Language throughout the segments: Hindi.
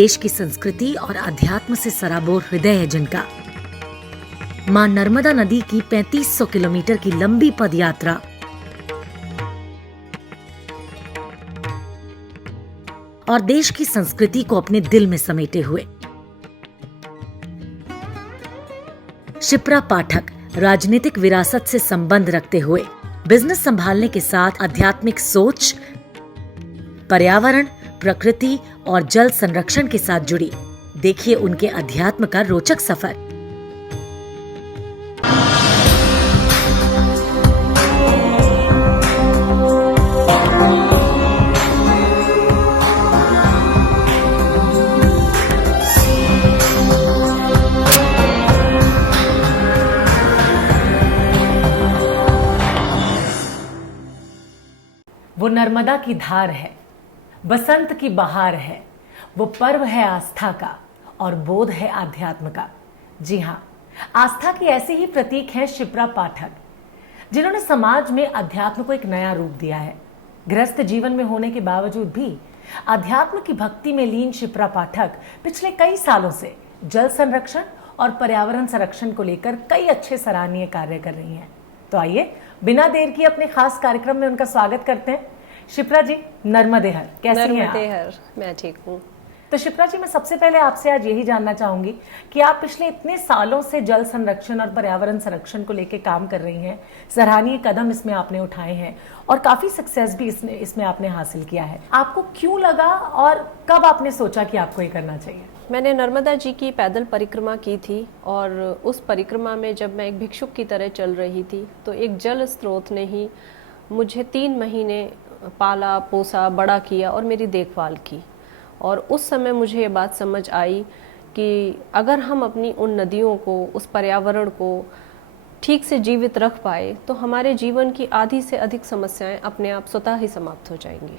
देश की संस्कृति और अध्यात्म से सराबोर हृदय है जिनका। मां नर्मदा नदी की 3500 किलोमीटर की लंबी पद यात्रा और देश की संस्कृति को अपने दिल में समेटे हुए शिप्रा पाठक राजनीतिक विरासत से संबंध रखते हुए बिजनेस संभालने के साथ आध्यात्मिक सोच, पर्यावरण, प्रकृति और जल संरक्षण के साथ जुड़ी। देखिए उनके अध्यात्म का रोचक सफर। वो नर्मदा की धार है, बसंत की बहार है, वो पर्व है आस्था का और बोध है आध्यात्म का। जी हाँ, आस्था की ऐसे ही प्रतीक है शिप्रा पाठक, जिन्होंने समाज में अध्यात्म को एक नया रूप दिया है। गृहस्थ जीवन में होने के बावजूद भी अध्यात्म की भक्ति में लीन शिप्रा पाठक पिछले कई सालों से जल संरक्षण और पर्यावरण संरक्षण को लेकर कई अच्छे सराहनीय कार्य कर रही हैं। तो आइए बिना देर किए अपने खास कार्यक्रम में उनका स्वागत करते हैं। शिप्रा जी, नर्मदे हर, कैसी हैं आप? नर्मदे हर, मैं ठीक हूँ। तो शिप्रा जी, मैं सबसे पहले आपसे आज यही जानना चाहूंगी कि आप पिछले इतने सालों से जल संरक्षण और पर्यावरण संरक्षण को लेकर काम कर रही हैं। सराहनीय कदम इसमें आपने उठाए हैं और काफी सक्सेस भी इसमें आपने हासिल किया है। आपको क्यों लगा और कब आपने सोचा कि आपको ये करना चाहिए? मैंने नर्मदा जी की पैदल परिक्रमा की थी और उस परिक्रमा में जब मैं एक भिक्षुक की तरह चल रही थी तो एक जल स्रोत ने ही मुझे 3 महीने पाला पोसा, बड़ा किया और मेरी देखभाल की। और उस समय मुझे ये बात समझ आई कि अगर हम अपनी उन नदियों को, उस पर्यावरण को ठीक से जीवित रख पाए तो हमारे जीवन की आधी से अधिक समस्याएं अपने आप स्वतः ही समाप्त हो जाएंगी।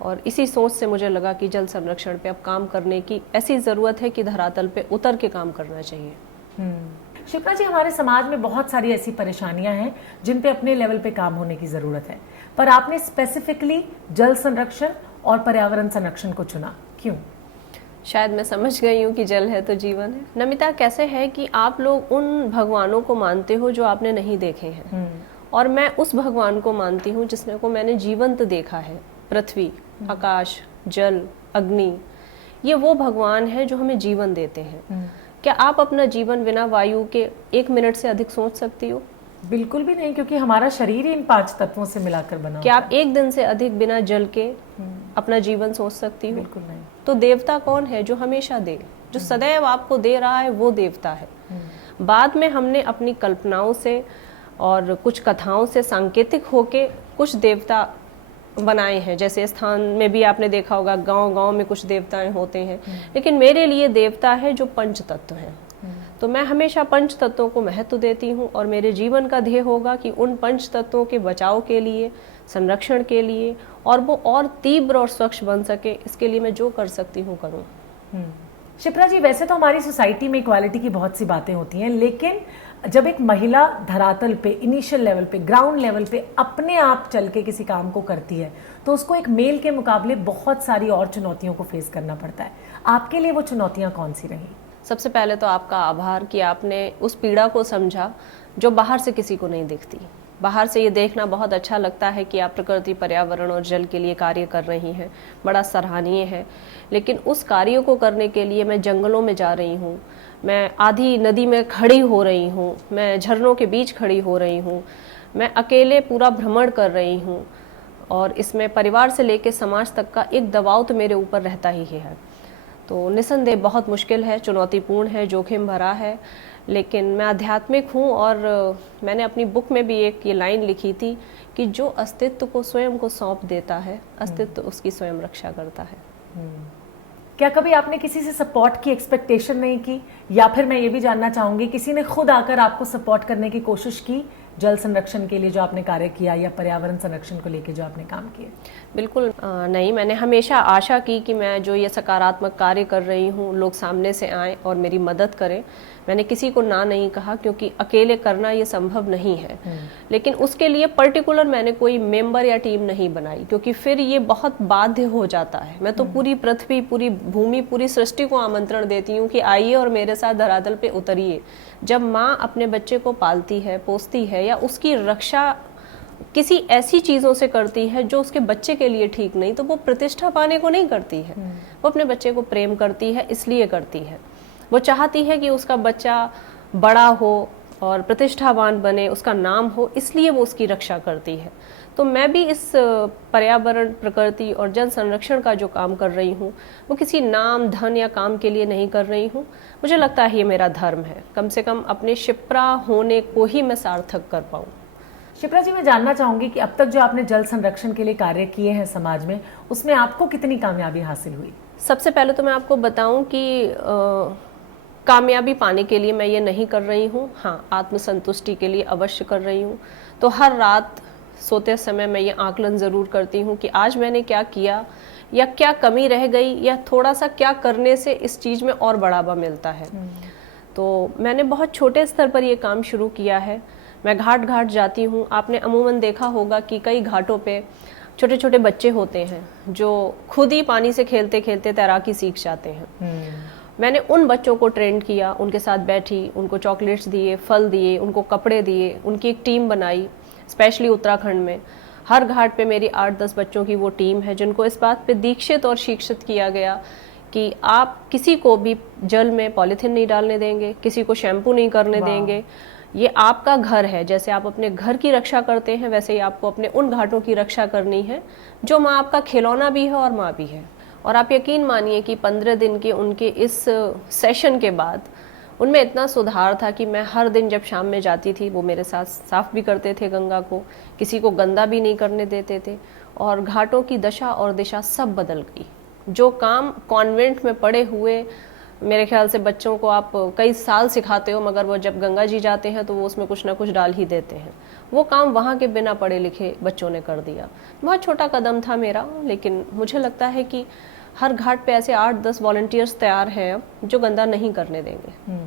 और इसी सोच से मुझे लगा कि जल संरक्षण पे अब काम करने की ऐसी ज़रूरत है कि धरातल पे उतर के काम करना चाहिए। शिप्रा जी, हमारे समाज में बहुत सारी ऐसी परेशानियां हैं जिन पे अपने लेवल पे काम होने की ज़रूरत है, पर आपने स्पेसिफिकली जल संरक्षण और पर्यावरण संरक्षण को चुना, क्यों? शायद मैं समझ गई हूँ कि जल है तो जीवन है। नमिता, कैसे है कि आप लोग उन भगवानों को मानते हो जो आपने नहीं देखे हैं, और मैं उस भगवान को मानती हूँ जिसने को मैंने जीवंत देखा है। पृथ्वी, आकाश, जल, अग्नि, ये वो भगवान है जो हमें जीवन देते हैं। क्या आप अपना जीवन बिना वायु के 1 मिनट से अधिक सोच सकती हो? बिल्कुल भी नहीं, क्योंकि हमारा शरीर ही इन 5 तत्वों से मिलाकर बना। क्या आप 1 दिन से अधिक बिना जल के अपना जीवन सोच सकती हो? बिल्कुल नहीं। तो देवता कौन है? जो हमेशा दे, जो सदैव आपको दे रहा है, वो देवता है। बाद में हमने अपनी कल्पनाओं से और कुछ कथाओं से सांकेतिक होके कुछ देवता बनाए हैं। जैसे स्थान में भी आपने देखा होगा, गांव-गांव में कुछ देवताएं होते हैं, लेकिन मेरे लिए देवता है जो पंच तत्व हैं। तो मैं हमेशा पंच तत्वों को महत्व देती हूँ और मेरे जीवन का ध्येय होगा कि उन पंच तत्वों के बचाव के लिए, संरक्षण के लिए, और वो और तीव्र और स्वच्छ बन सके, इसके लिए मैं जो कर सकती हूँ करूँ। शिप्रा जी, वैसे तो हमारी सोसाइटी में इक्वालिटी की बहुत सी बातें होती हैं, लेकिन जब एक महिला धरातल पे, इनिशियल लेवल पे, ग्राउंड लेवल पे अपने आप चल के किसी काम को करती है तो उसको एक मेल के मुकाबले बहुत सारी और चुनौतियों को फेस करना पड़ता है। आपके लिए वो चुनौतियां कौन सी रही? सबसे पहले तो आपका आभार कि आपने उस पीड़ा को समझा जो बाहर से किसी को नहीं दिखती। बाहर से ये देखना बहुत अच्छा लगता है कि आप प्रकृति, पर्यावरण और जल के लिए कार्य कर रही हैं, बड़ा सराहनीय है। लेकिन उस कार्य को करने के लिए मैं जंगलों में जा रही हूँ, मैं आधी नदी में खड़ी हो रही हूँ, मैं झरनों के बीच खड़ी हो रही हूँ, मैं अकेले पूरा भ्रमण कर रही हूँ, और इसमें परिवार से लेकर समाज तक का एक दबाव तो मेरे ऊपर रहता ही है। तो निसंदेह बहुत मुश्किल है, चुनौतीपूर्ण है, जोखिम भरा है, लेकिन मैं आध्यात्मिक हूँ। और मैंने अपनी बुक में भी एक ये लाइन लिखी थी कि जो अस्तित्व को स्वयं को सौंप देता है, अस्तित्व उसकी स्वयं रक्षा करता है। क्या कभी आपने किसी से सपोर्ट की एक्सपेक्टेशन नहीं की, या फिर मैं ये भी जानना चाहूंगी किसी ने खुद आकर आपको सपोर्ट करने की कोशिश की जल संरक्षण के लिए जो आपने कार्य किया, या पर्यावरण संरक्षण को लेकर जो आपने काम किए? बिल्कुल नहीं, मैंने हमेशा आशा की कि मैं जो ये सकारात्मक कार्य कर रही हूँ लोग सामने से आएँ और मेरी मदद करें। मैंने किसी को ना नहीं कहा, क्योंकि अकेले करना ये संभव नहीं है। लेकिन उसके लिए पर्टिकुलर मैंने कोई मेंबर या टीम नहीं बनाई, क्योंकि फिर ये बहुत बाध्य हो जाता है। मैं तो पूरी पृथ्वी, पूरी भूमि, पूरी सृष्टि को आमंत्रण देती हूँ कि आइए और मेरे साथ धरातल पे उतरिए। जब माँ अपने बच्चे को पालती है, पोसती है, या उसकी रक्षा किसी ऐसी चीज़ों से करती है जो उसके बच्चे के लिए ठीक नहीं, तो वो प्रतिष्ठा पाने को नहीं करती है। वो अपने बच्चे को प्रेम करती है, इसलिए करती है। वो चाहती है कि उसका बच्चा बड़ा हो और प्रतिष्ठावान बने, उसका नाम हो, इसलिए वो उसकी रक्षा करती है। तो मैं भी इस पर्यावरण, प्रकृति और जल संरक्षण का जो काम कर रही हूँ, वो किसी नाम, धन या काम के लिए नहीं कर रही हूँ। मुझे लगता है ये मेरा धर्म है, कम से कम अपने शिप्रा होने को ही मैं सार्थक कर पाऊँ। शिप्रा जी, मैं जानना चाहूंगी कि अब तक जो आपने जल संरक्षण के लिए कार्य किए हैं समाज में, उसमें आपको कितनी कामयाबी हासिल हुई? सबसे पहले तो मैं आपको बताऊं कि कामयाबी पाने के लिए मैं ये नहीं कर रही हूँ। हाँ, आत्मसंतुष्टि के लिए अवश्य कर रही हूँ। तो हर रात सोते समय मैं ये आकलन ज़रूर करती हूँ कि आज मैंने क्या किया, या क्या कमी रह गई, या थोड़ा सा क्या करने से इस चीज़ में और बढ़ावा मिलता है। तो मैंने बहुत छोटे स्तर पर ये काम शुरू किया है। मैं घाट घाट जाती हूँ। आपने अमूमन देखा होगा कि कई घाटों पे छोटे छोटे बच्चे होते हैं जो खुद ही पानी से खेलते खेलते तैराकी सीख जाते हैं। मैंने उन बच्चों को ट्रेंड किया, उनके साथ बैठी, उनको चॉकलेट्स दिए, फल दिए, उनको कपड़े दिए, उनकी एक टीम बनाई। स्पेशली उत्तराखंड में हर घाट पे मेरी 8-10 बच्चों की वो टीम है जिनको इस बात पे दीक्षित और शिक्षित किया गया कि आप किसी को भी जल में पॉलीथीन नहीं डालने देंगे, किसी को शैम्पू नहीं करने देंगे। ये आपका घर है, जैसे आप अपने घर की रक्षा करते हैं वैसे ही आपको अपने उन घाटों की रक्षा करनी है जो माँ आपका खिलौना भी है और माँ भी है। और आप यकीन मानिए कि 15 दिन के उनके इस सेशन के बाद उनमें इतना सुधार था कि मैं हर दिन जब शाम में जाती थी, वो मेरे साथ साफ भी करते थे गंगा को, किसी को गंदा भी नहीं करने देते थे, और घाटों की दशा और दिशा सब बदल गई। जो काम कॉन्वेंट में पड़े हुए मेरे ख्याल से बच्चों को आप कई साल सिखाते हो, मगर वो जब गंगा जी जाते हैं तो वो उसमें कुछ ना कुछ डाल ही देते हैं, वो काम वहाँ के बिना पढ़े लिखे बच्चों ने कर दिया। बहुत छोटा कदम था मेरा, लेकिन मुझे लगता है कि हर घाट पे ऐसे 8-10 वॉलंटियर्स तैयार हैं अब जो गंदा नहीं करने देंगे।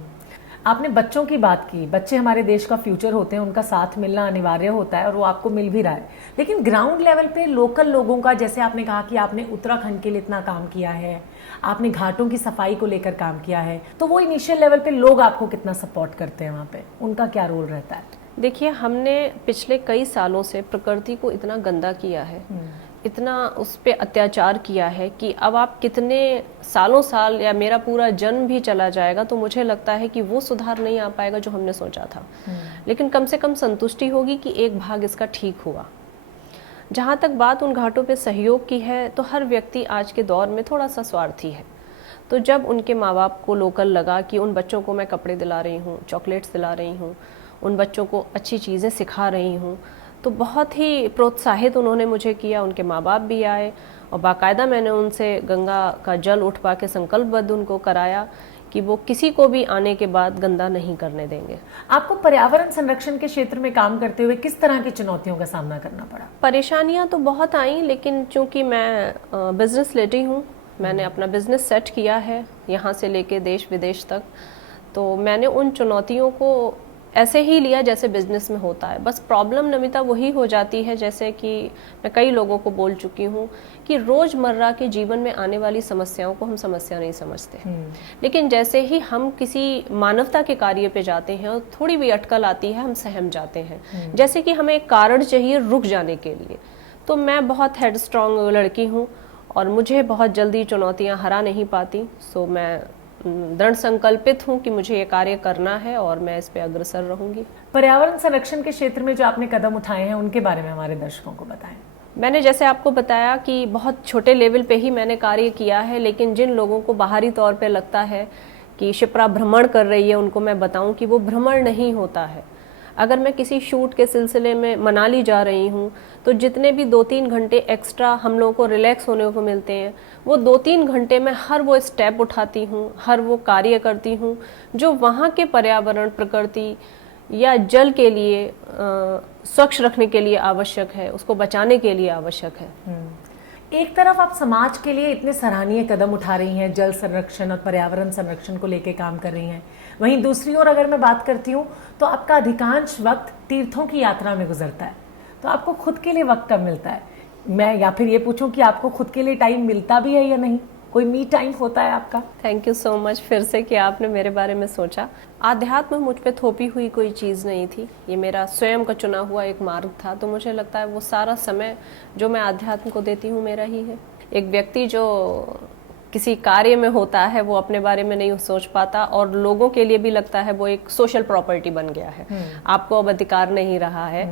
आपने बच्चों की बात की। बच्चे हमारे देश का फ्यूचर होते हैं, उनका साथ मिलना अनिवार्य होता है और वो आपको मिल भी रहा है। लेकिन ग्राउंड लेवल पे लोकल लोगों का, जैसे आपने कहा कि आपने उत्तराखंड के लिए इतना काम किया है, आपने घाटों की सफाई को लेकर काम किया है, तो वो इनिशियल लेवल पे लोग आपको कितना सपोर्ट करते हैं, वहाँ पे उनका क्या रोल रहता है? देखिए, हमने पिछले कई सालों से प्रकृति को इतना गंदा किया है, इतना उस पर अत्याचार किया है कि अब आप कितने सालों साल या मेरा पूरा जन्म भी चला जाएगा तो मुझे लगता है कि वो सुधार नहीं आ पाएगा जो हमने सोचा था। लेकिन कम से कम संतुष्टि होगी कि एक भाग इसका ठीक हुआ। जहाँ तक बात उन घाटों पे सहयोग की है, तो हर व्यक्ति आज के दौर में थोड़ा सा स्वार्थी है। तो जब उनके माँ बाप को लोकल लगा कि उन बच्चों को मैं कपड़े दिला रही हूँ, चॉकलेट्स दिला रही हूँ, उन बच्चों को अच्छी चीज़ें सिखा रही हूँ, तो बहुत ही प्रोत्साहित उन्होंने मुझे किया। उनके माँ बाप भी आए और बाकायदा मैंने उनसे गंगा का जल उठवा के संकल्पबद्ध उनको कराया कि वो किसी को भी आने के बाद गंदा नहीं करने देंगे। आपको पर्यावरण संरक्षण के क्षेत्र में काम करते हुए किस तरह की चुनौतियों का सामना करना पड़ा? परेशानियां तो बहुत आई, लेकिन चूंकि मैं बिजनेस लेडी हूँ, मैंने अपना बिजनेस सेट किया है यहाँ से लेके देश विदेश तक, तो मैंने उन चुनौतियों को ऐसे ही लिया जैसे बिजनेस में होता है। बस प्रॉब्लम नमिता वही हो जाती है, जैसे कि मैं कई लोगों को बोल चुकी हूँ कि रोज़मर्रा के जीवन में आने वाली समस्याओं को हम समस्या नहीं समझते, लेकिन जैसे ही हम किसी मानवता के कार्य पे जाते हैं और थोड़ी भी अटकल आती है, हम सहम जाते हैं। जैसे कि हमें एक कारण चाहिए रुक जाने के लिए। तो मैं बहुत हेड स्ट्रॉन्ग लड़की हूँ और मुझे बहुत जल्दी चुनौतियाँ हरा नहीं पाती। सो मैं दृढ़ संकल्पित हूँ कि मुझे ये कार्य करना है और मैं इस पे अग्रसर रहूंगी। पर्यावरण संरक्षण के क्षेत्र में जो आपने कदम उठाए हैं उनके बारे में हमारे दर्शकों को बताएं। मैंने जैसे आपको बताया कि बहुत छोटे लेवल पे ही मैंने कार्य किया है, लेकिन जिन लोगों को बाहरी तौर पे लगता है कि शिप्रा भ्रमण कर रही है, उनको मैं बताऊं कि वो भ्रमण नहीं होता है। अगर मैं किसी शूट के सिलसिले में मनाली जा रही हूँ तो जितने भी 2-3 घंटे एक्स्ट्रा हम लोगों को रिलैक्स होने को मिलते हैं, वो 2-3 घंटे में हर वो स्टेप उठाती हूँ, हर वो कार्य करती हूँ जो वहाँ के पर्यावरण, प्रकृति या जल के लिए स्वच्छ रखने के लिए आवश्यक है, उसको बचाने के लिए आवश्यक है। एक तरफ आप समाज के लिए इतने सराहनीय कदम उठा रही हैं, जल संरक्षण और पर्यावरण संरक्षण को लेकर काम कर रही हैं, वहीं दूसरी ओर अगर मैं बात करती हूँ तो आपका अधिकांश वक्त तीर्थों की यात्रा में गुजरता है, तो आपको खुद के लिए वक्त कब मिलता है? मैं या फिर ये पूछूं कि आपको खुद के लिए टाइम मिलता भी है या नहीं, कोई मी टाइम होता है आपका? थैंक यू सो मच फिर से कि आपने मेरे बारे में सोचा। आध्यात्म मुझ पे थोपी हुई कोई चीज़ नहीं थी, ये मेरा स्वयं का चुना हुआ एक मार्ग था। तो मुझे लगता है वो सारा समय जो मैं आध्यात्म को देती हूँ मेरा ही है। एक व्यक्ति जो किसी कार्य में होता है वो अपने बारे में नहीं सोच पाता, और लोगों के लिए भी लगता है वो एक सोशल प्रॉपर्टी बन गया है। आपको अब अधिकार नहीं रहा है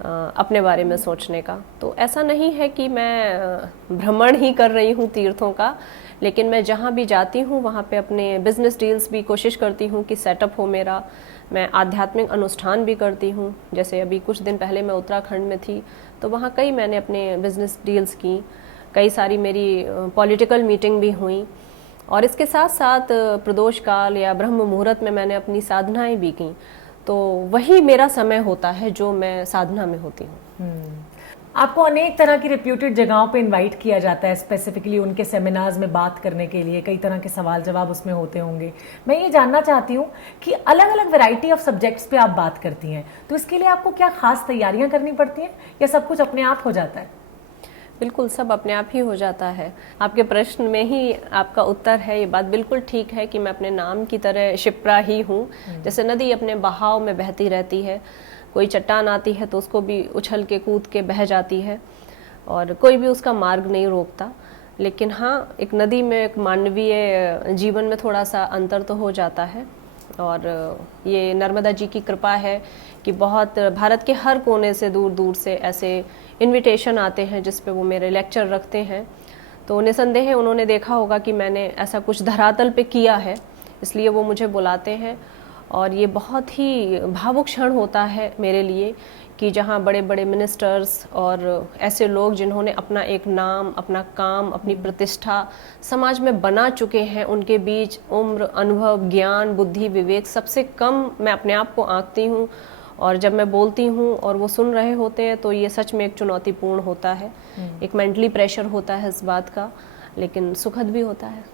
अपने बारे में सोचने का। तो ऐसा नहीं है कि मैं भ्रमण ही कर रही हूँ तीर्थों का, लेकिन मैं जहाँ भी जाती हूँ वहाँ पे अपने बिजनेस डील्स भी कोशिश करती हूँ कि सेटअप हो मेरा। मैं आध्यात्मिक अनुष्ठान भी करती हूँ, जैसे अभी कुछ दिन पहले मैं उत्तराखंड में थी तो वहाँ कई मैंने अपने बिजनेस डील्स की, कई सारी मेरी पॉलिटिकल मीटिंग भी हुई, और इसके साथ साथ प्रदोष काल या ब्रह्म मुहूर्त में मैंने अपनी साधनाएं भी की। तो वही मेरा समय होता है जो मैं साधना में होती हूँ। आपको अनेक तरह की रिप्यूटेड जगहों पे इनवाइट किया जाता है, स्पेसिफिकली उनके सेमिनार्स में बात करने के लिए, कई तरह के सवाल जवाब उसमें होते होंगे। मैं ये जानना चाहती हूँ कि अलग अलग वैरायटी ऑफ सब्जेक्ट्स पे आप बात करती हैं, तो इसके लिए आपको क्या खास तैयारियां करनी पड़ती हैं या सब कुछ अपने आप हो जाता है? बिल्कुल, सब अपने आप ही हो जाता है। आपके प्रश्न में ही आपका उत्तर है, ये बात बिल्कुल ठीक है कि मैं अपने नाम की तरह शिप्रा ही हूँ। जैसे नदी अपने बहाव में बहती रहती है, कोई चट्टान आती है तो उसको भी उछल के कूद के बह जाती है और कोई भी उसका मार्ग नहीं रोकता। लेकिन हाँ, एक नदी में एक मानवीय जीवन में थोड़ा सा अंतर तो हो जाता है, और ये नर्मदा जी की कृपा है कि बहुत भारत के हर कोने से दूर दूर से ऐसे इनविटेशन आते हैं जिस पे वो मेरे लेक्चर रखते हैं। तो निसंदेह उन्होंने देखा होगा कि मैंने ऐसा कुछ धरातल पे किया है, इसलिए वो मुझे बुलाते हैं। और ये बहुत ही भावुक क्षण होता है मेरे लिए कि जहाँ बड़े बड़े मिनिस्टर्स और ऐसे लोग जिन्होंने अपना एक नाम, अपना काम, अपनी प्रतिष्ठा समाज में बना चुके हैं, उनके बीच उम्र, अनुभव, ज्ञान, बुद्धि, विवेक सबसे कम मैं अपने आप को आंकती हूँ। और जब मैं बोलती हूँ और वो सुन रहे होते हैं तो ये सच में एक चुनौतीपूर्ण होता है। एक मेंटली प्रेशर होता है इस बात का, लेकिन सुखद भी होता है।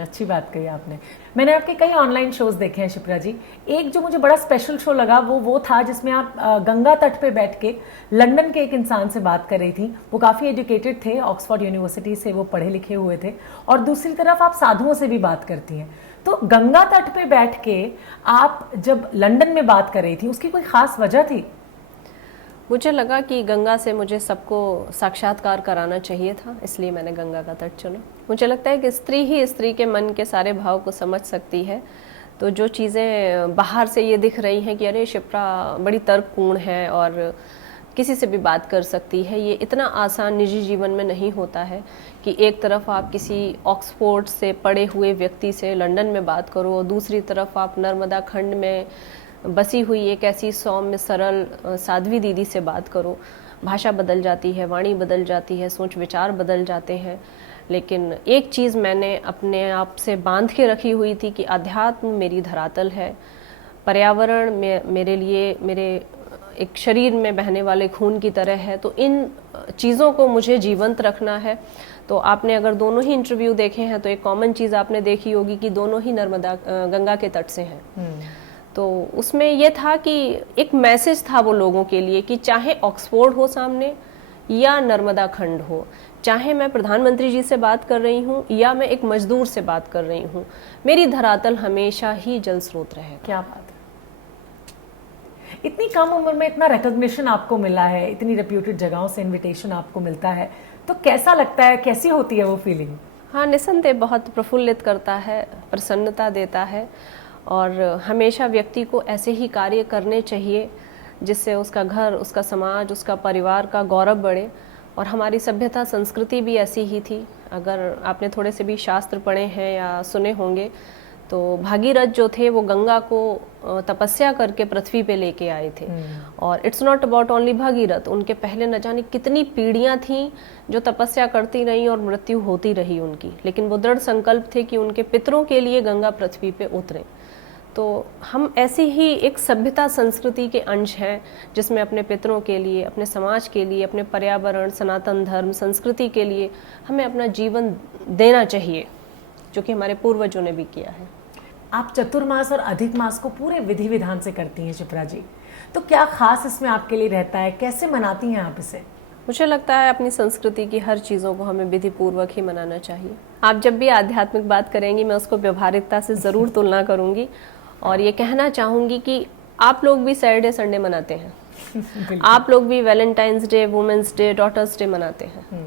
अच्छी बात कही आपने। मैंने आपके कई ऑनलाइन शोज देखे हैं शिप्रा जी। एक जो मुझे बड़ा स्पेशल शो लगा वो था जिसमें आप गंगा तट पे बैठ के लंदन के एक इंसान से बात कर रही थी। वो काफी एजुकेटेड थे, ऑक्सफोर्ड यूनिवर्सिटी से वो पढ़े लिखे हुए थे, और दूसरी तरफ आप साधुओं से भी बात करती हैं। तो गंगा तट पे बैठ के आप जब लंदन में बात कर रही थी, उसकी कोई खास वजह थी? मुझे लगा कि गंगा से मुझे सबको साक्षात्कार कराना चाहिए था, इसलिए मैंने गंगा का तट चुना। मुझे लगता है कि स्त्री ही स्त्री के मन के सारे भाव को समझ सकती है। तो जो चीज़ें बाहर से ये दिख रही हैं कि अरे शिप्रा बड़ी तर्कपूर्ण है और किसी से भी बात कर सकती है, ये इतना आसान निजी जीवन में नहीं होता है कि एक तरफ आप किसी ऑक्सफोर्ड से पढ़े हुए व्यक्ति से लंदन में बात करो और दूसरी तरफ आप नर्मदा खंड में बसी हुई एक ऐसी सौम्य सरल साध्वी दीदी से बात करो। भाषा बदल जाती है, वाणी बदल जाती है, सोच विचार बदल जाते हैं। लेकिन एक चीज़ मैंने अपने आप से बांध के रखी हुई थी कि अध्यात्म मेरी धरातल है, पर्यावरण में मेरे लिए मेरे एक शरीर में बहने वाले खून की तरह है। तो इन चीज़ों को मुझे जीवंत रखना है। तो आपने अगर दोनों ही इंटरव्यू देखे हैं तो एक कॉमन चीज़ आपने देखी होगी कि दोनों ही गंगा के तट से हैं। तो उसमें यह था कि एक मैसेज था वो लोगों के लिए कि चाहे ऑक्सफोर्ड हो सामने या नर्मदा खंड हो, चाहे मैं प्रधानमंत्री जी से बात कर रही हूँ या मैं एक मजदूर से बात कर रही हूँ, मेरी धरातल हमेशा ही जल स्रोत रहे। क्या बात है! इतनी कम उम्र में इतना रिकॉग्निशन आपको मिला है, इतनी रेप्यूटेड जगहों से इनविटेशन आपको मिलता है, तो कैसा लगता है, कैसी होती है वो फीलिंग? हाँ, निसंदेह बहुत प्रफुल्लित करता है, प्रसन्नता देता है। और हमेशा व्यक्ति को ऐसे ही कार्य करने चाहिए जिससे उसका घर, उसका समाज, उसका परिवार का गौरव बढ़े। और हमारी सभ्यता संस्कृति भी ऐसी ही थी। अगर आपने थोड़े से भी शास्त्र पढ़े हैं या सुने होंगे तो भागीरथ जो थे वो गंगा को तपस्या करके पृथ्वी पे लेके आए थे। और it's not about only Bhagirath, उनके पहले न जाने कितनी पीढ़ियां थीं जो तपस्या करती रहीं और मृत्यु होती रही उनकी, लेकिन वो दृढ़ संकल्प थे कि उनके पितरों के लिए गंगा पृथ्वी पे उतरे। तो हम ऐसी ही एक सभ्यता संस्कृति के अंश हैं, जिसमें अपने पितरों के लिए, अपने समाज के लिए, अपने पर्यावरण, सनातन धर्म, संस्कृति के लिए हमें अपना जीवन देना चाहिए, जो कि हमारे पूर्वजों ने भी किया है। आप चतुर्मास और अधिक मास को पूरे विधि विधान से करती हैं शिप्रा जी, तो क्या खास इसमें आपके लिए रहता है, कैसे मनाती हैं आप इसे? मुझे लगता है अपनी संस्कृति की हर चीज़ों को हमें विधि पूर्वक ही मनाना चाहिए। आप जब भी आध्यात्मिक बात करेंगी, मैं उसको व्यवहारिकता से ज़रूर तुलना करूंगी और ये कहना चाहूँगी कि आप लोग भी सैटरडे संडे मनाते हैं, आप लोग भी Valentine's day, women's day, daughters' day मनाते हैं।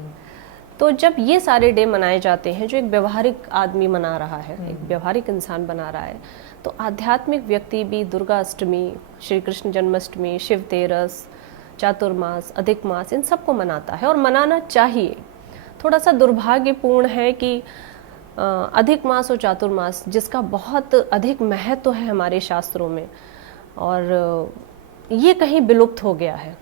तो जब ये सारे डे मनाए जाते हैं जो एक व्यवहारिक आदमी मना रहा है, एक व्यवहारिक इंसान बना रहा है, तो आध्यात्मिक व्यक्ति भी दुर्गा अष्टमी, श्री कृष्ण जन्माष्टमी, शिव तेरस, चातुर्मास, अधिक मास, इन सबको मनाता है और मनाना चाहिए। थोड़ा सा दुर्भाग्यपूर्ण है कि अधिक मास और चातुर्मास, जिसका बहुत अधिक महत्व है हमारे शास्त्रों में, और ये कहीं विलुप्त हो गया है।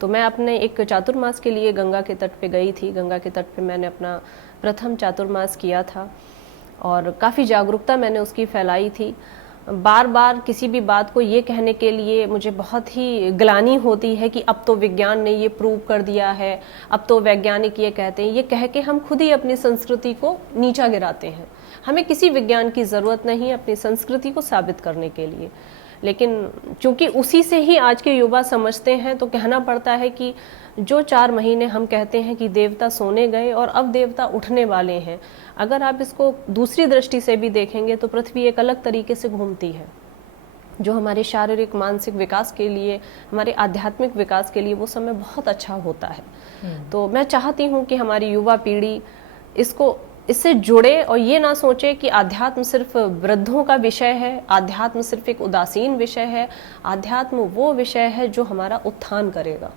तो मैं अपने एक चातुर्मास के लिए गंगा के तट पे गई थी। गंगा के तट पे मैंने अपना प्रथम चातुर्मास किया था और काफ़ी जागरूकता मैंने उसकी फैलाई थी। बार बार किसी भी बात को ये कहने के लिए मुझे बहुत ही ग्लानि होती है कि अब तो विज्ञान ने ये प्रूव कर दिया है, अब तो वैज्ञानिक ये कहते हैं, ये कह के हम खुद ही अपनी संस्कृति को नीचा गिराते हैं। हमें किसी विज्ञान की ज़रूरत नहीं है अपनी संस्कृति को साबित करने के लिए, लेकिन चूंकि उसी से ही आज के युवा समझते हैं, तो कहना पड़ता है कि जो 4 महीने हम कहते हैं कि देवता सोने गए और अब देवता उठने वाले हैं, अगर आप इसको दूसरी दृष्टि से भी देखेंगे तो पृथ्वी एक अलग तरीके से घूमती है, जो हमारे शारीरिक मानसिक विकास के लिए, हमारे आध्यात्मिक विकास के लिए वो समय बहुत अच्छा होता है। तो मैं चाहती हूँ कि हमारी युवा पीढ़ी इससे जुड़े और ये ना सोचे कि आध्यात्म सिर्फ वृद्धों का विषय है, आध्यात्म सिर्फ एक उदासीन विषय है। आध्यात्म वो विषय है जो हमारा उत्थान करेगा।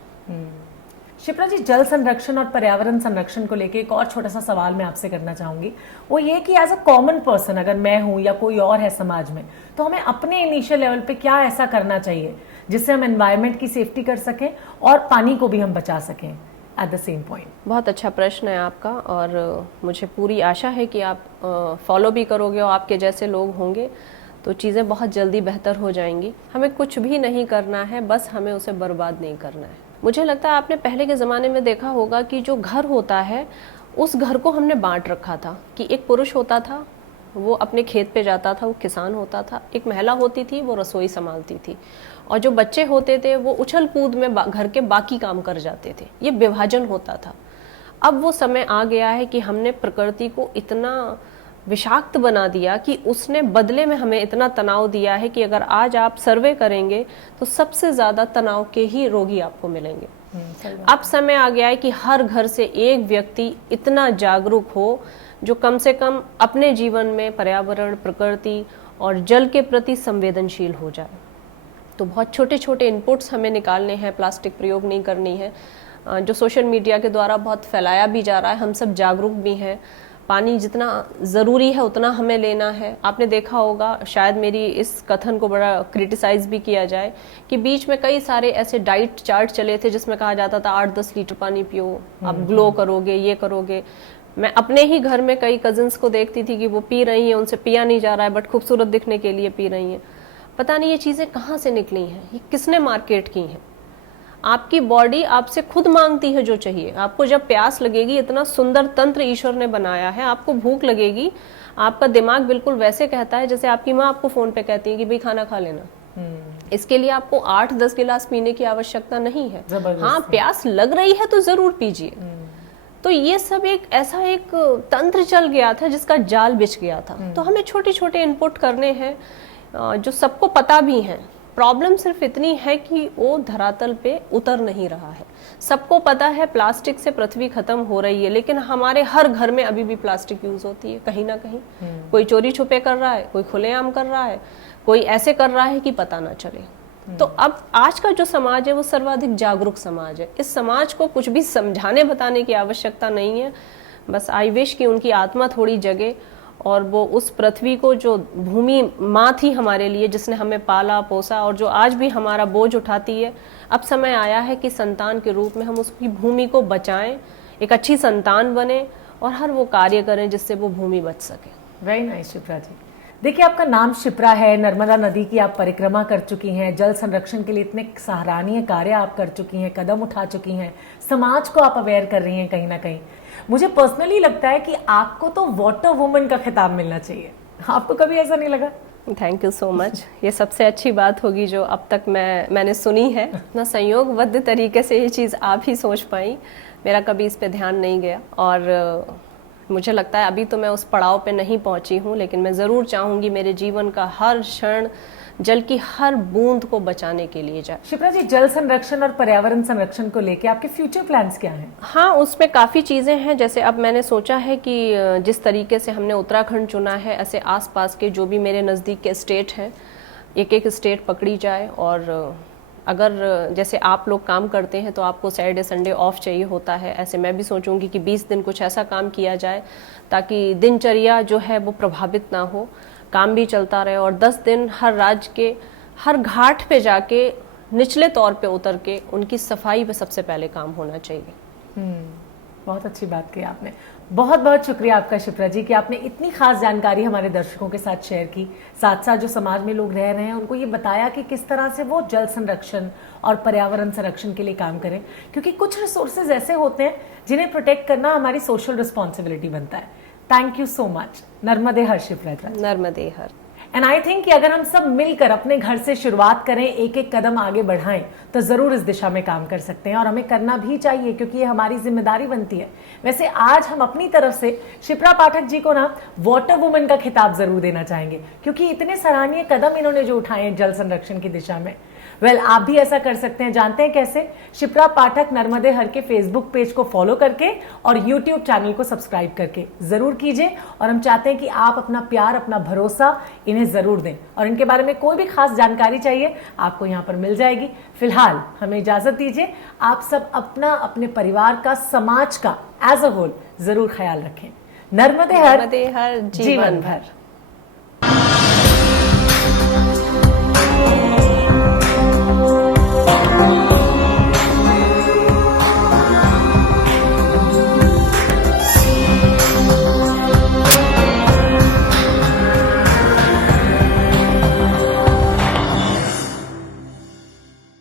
शिप्रा जी, जल संरक्षण और पर्यावरण संरक्षण को लेके एक और छोटा सा सवाल मैं आपसे करना चाहूंगी। वो ये कि एज अ कॉमन पर्सन, अगर मैं हूं या कोई और है समाज में, तो हमें अपने इनिशियल लेवल पे क्या ऐसा करना चाहिए जिससे हम एनवायरनमेंट की सेफ्टी कर सकें और पानी को भी हम बचा सकें एट द सेम पॉइंट? बहुत अच्छा प्रश्न है आपका और मुझे पूरी आशा है कि आप फॉलो भी करोगे और आपके जैसे लोग होंगे तो चीज़ें बहुत जल्दी बेहतर हो जाएंगी। हमें कुछ भी नहीं करना है, बस हमें उसे बर्बाद नहीं करना है। मुझे लगता है आपने पहले के ज़माने में देखा होगा कि जो घर होता है उस घर को हमने बांट रखा था कि एक पुरुष होता था, वो अपने खेत पे जाता था, वो किसान होता था, एक महिला होती थी, वो रसोई संभालती थी, और जो बच्चे होते थे वो उछल कूद में घर के बाकी काम कर जाते थे। ये विभाजन होता था। अब वो समय आ गया है कि हमने प्रकृति को इतना विषाक्त बना दिया कि उसने बदले में हमें इतना तनाव दिया है कि अगर आज आप सर्वे करेंगे तो सबसे ज़्यादा तनाव के ही रोगी आपको मिलेंगे। अब समय आ गया है कि हर घर से एक व्यक्ति इतना जागरूक हो जो कम से कम अपने जीवन में पर्यावरण, प्रकृति और जल के प्रति संवेदनशील हो जाए। तो बहुत छोटे छोटे इनपुट्स हमें निकालने हैं, प्लास्टिक प्रयोग नहीं करनी है, जो सोशल मीडिया के द्वारा बहुत फैलाया भी जा रहा है। हम सब जागरूक भी हैं। पानी जितना ज़रूरी है उतना हमें लेना है। आपने देखा होगा, शायद मेरी इस कथन को बड़ा क्रिटिसाइज भी किया जाए, कि बीच में कई सारे ऐसे डाइट चार्ट चले थे जिसमें कहा जाता था 8-10 लीटर पानी पियो, आप ग्लो करोगे, ये करोगे। मैं अपने ही घर में कई कजिन्स को देखती थी कि वो पी रही हैं, उनसे पिया नहीं जा रहा है, बट खूबसूरत दिखने के लिए पी रही हैं। पता नहीं ये चीज़ें कहाँ से निकली हैं, ये किसने मार्केट की हैं। आपकी बॉडी आपसे खुद मांगती है जो चाहिए। आपको जब प्यास लगेगी, इतना सुंदर तंत्र ईश्वर ने बनाया है, आपको भूख लगेगी, आपका दिमाग बिल्कुल वैसे कहता है जैसे आपकी माँ आपको फोन पे कहती है कि भाई खाना खा लेना। इसके लिए आपको 8-10 गिलास पीने की आवश्यकता नहीं है। हाँ, प्यास लग रही है तो जरूर पीजिए। तो ये सब एक ऐसा एक तंत्र चल गया था जिसका जाल बिछ गया था। तो हमें छोटे छोटे इनपुट करने हैं जो सबको पता भी हैं। प्रॉब्लम सिर्फ इतनी है कि वो धरातल पे उतर नहीं रहा है। सबको पता है प्लास्टिक से पृथ्वी खत्म हो रही है, लेकिन हमारे हर घर में अभी भी प्लास्टिक यूज होती है कहीं ना कहीं। कोई चोरी छुपे कर रहा है, कोई खुलेआम कर रहा है, कोई ऐसे कर रहा है कि पता ना चले। तो अब आज का जो समाज है वो सर्वाधिक जागरूक समाज है। इस समाज को कुछ भी समझाने बताने की आवश्यकता नहीं है। बस आई विश कि उनकी आत्मा थोड़ी जगे और वो उस पृथ्वी को, जो भूमि माँ थी हमारे लिए, जिसने हमें पाला पोसा और जो आज भी हमारा बोझ उठाती है, अब समय आया है कि संतान के रूप में हम उसकी भूमि को बचाएं, एक अच्छी संतान बने और हर वो कार्य करें जिससे वो भूमि बच सके। वेरी नाइस शिप्रा जी। देखिए, आपका नाम शिप्रा है, नर्मदा नदी की आप परिक्रमा कर चुकी हैं, जल संरक्षण के लिए इतने सराहनीय कार्य आप कर चुकी हैं, कदम उठा चुकी हैं, समाज को आप अवेयर कर रही हैं कहीं ना कहीं। मुझे पर्सनली लगता है कि आपको तो वाटर वुमन का खिताब मिलना चाहिए। आपको कभी ऐसा नहीं लगा? Thank you so much. ये सबसे अच्छी बात होगी जो अब तक मैंने सुनी है ना। संयोगबद्ध तरीके से ये चीज़ आप ही सोच पाई, मेरा कभी इस पे ध्यान नहीं गया। और मुझे लगता है अभी तो मैं उस पड़ाव पे नहीं पहुंची हूँ, लेकिन मैं ज़रूर चाहूँगी मेरे जीवन का हर क्षण जल की हर बूंद को बचाने के लिए जाए। शिप्रा जी, जल संरक्षण और पर्यावरण संरक्षण को लेके आपके फ्यूचर प्लान्स क्या हैं? हाँ, उसमें काफ़ी चीज़ें हैं। जैसे अब मैंने सोचा है कि जिस तरीके से हमने उत्तराखंड चुना है, ऐसे आसपास के जो भी मेरे नज़दीक के स्टेट हैं, एक एक स्टेट पकड़ी जाए। और अगर जैसे आप लोग काम करते हैं तो आपको सैटरडे संडे ऑफ चाहिए होता है, ऐसे मैं भी सोचूंगी कि 20 दिन कुछ ऐसा काम किया जाए ताकि दिनचर्या जो है वो प्रभावित ना हो, काम भी चलता रहे। और 10 दिन हर राज्य के हर घाट पे जाके निचले तौर पे उतर के उनकी सफाई पे सबसे पहले काम होना चाहिए। बहुत अच्छी बात की आपने। बहुत बहुत शुक्रिया आपका शिप्रा जी कि आपने इतनी खास जानकारी हमारे दर्शकों के साथ शेयर की। साथ साथ जो समाज में लोग रह रहे हैं उनको ये बताया कि किस तरह से वो जल संरक्षण और पर्यावरण संरक्षण के लिए काम करें, क्योंकि कुछ रिसोर्सेज ऐसे होते हैं जिन्हें प्रोटेक्ट करना हमारी सोशल रिस्पॉन्सिबिलिटी बनता है। Thank you so much. Narmade हर शिप्रा जी। नर्मदे हर। एंड आई थिंक कि अगर हम सब मिलकर अपने घर से शुरुआत करें, एक एक कदम आगे बढ़ाएं, तो जरूर इस दिशा में काम कर सकते हैं। और हमें करना भी चाहिए क्योंकि ये हमारी जिम्मेदारी बनती है। वैसे आज हम अपनी तरफ से शिप्रा पाठक जी को ना वाटर वुमन का खिताब जरूर देना चाहेंगे, क्योंकि इतने सराहनीय कदम इन्होंने जो उठाए हैं जल संरक्षण की दिशा में। आप भी ऐसा कर सकते हैं। जानते हैं कैसे? शिप्रा पाठक नर्मदे हर के फेसबुक पेज को फॉलो करके और यूट्यूब चैनल को सब्सक्राइब करके जरूर कीजिए। और हम चाहते हैं कि आप अपना प्यार, अपना भरोसा इन्हें जरूर दें। और इनके बारे में कोई भी खास जानकारी चाहिए आपको यहाँ पर मिल जाएगी। फिलहाल हमें इजाजत दीजिए। आप सब अपना, अपने परिवार का, समाज का एज अ होल जरूर ख्याल रखें। नर्मदे हर जीवन भर।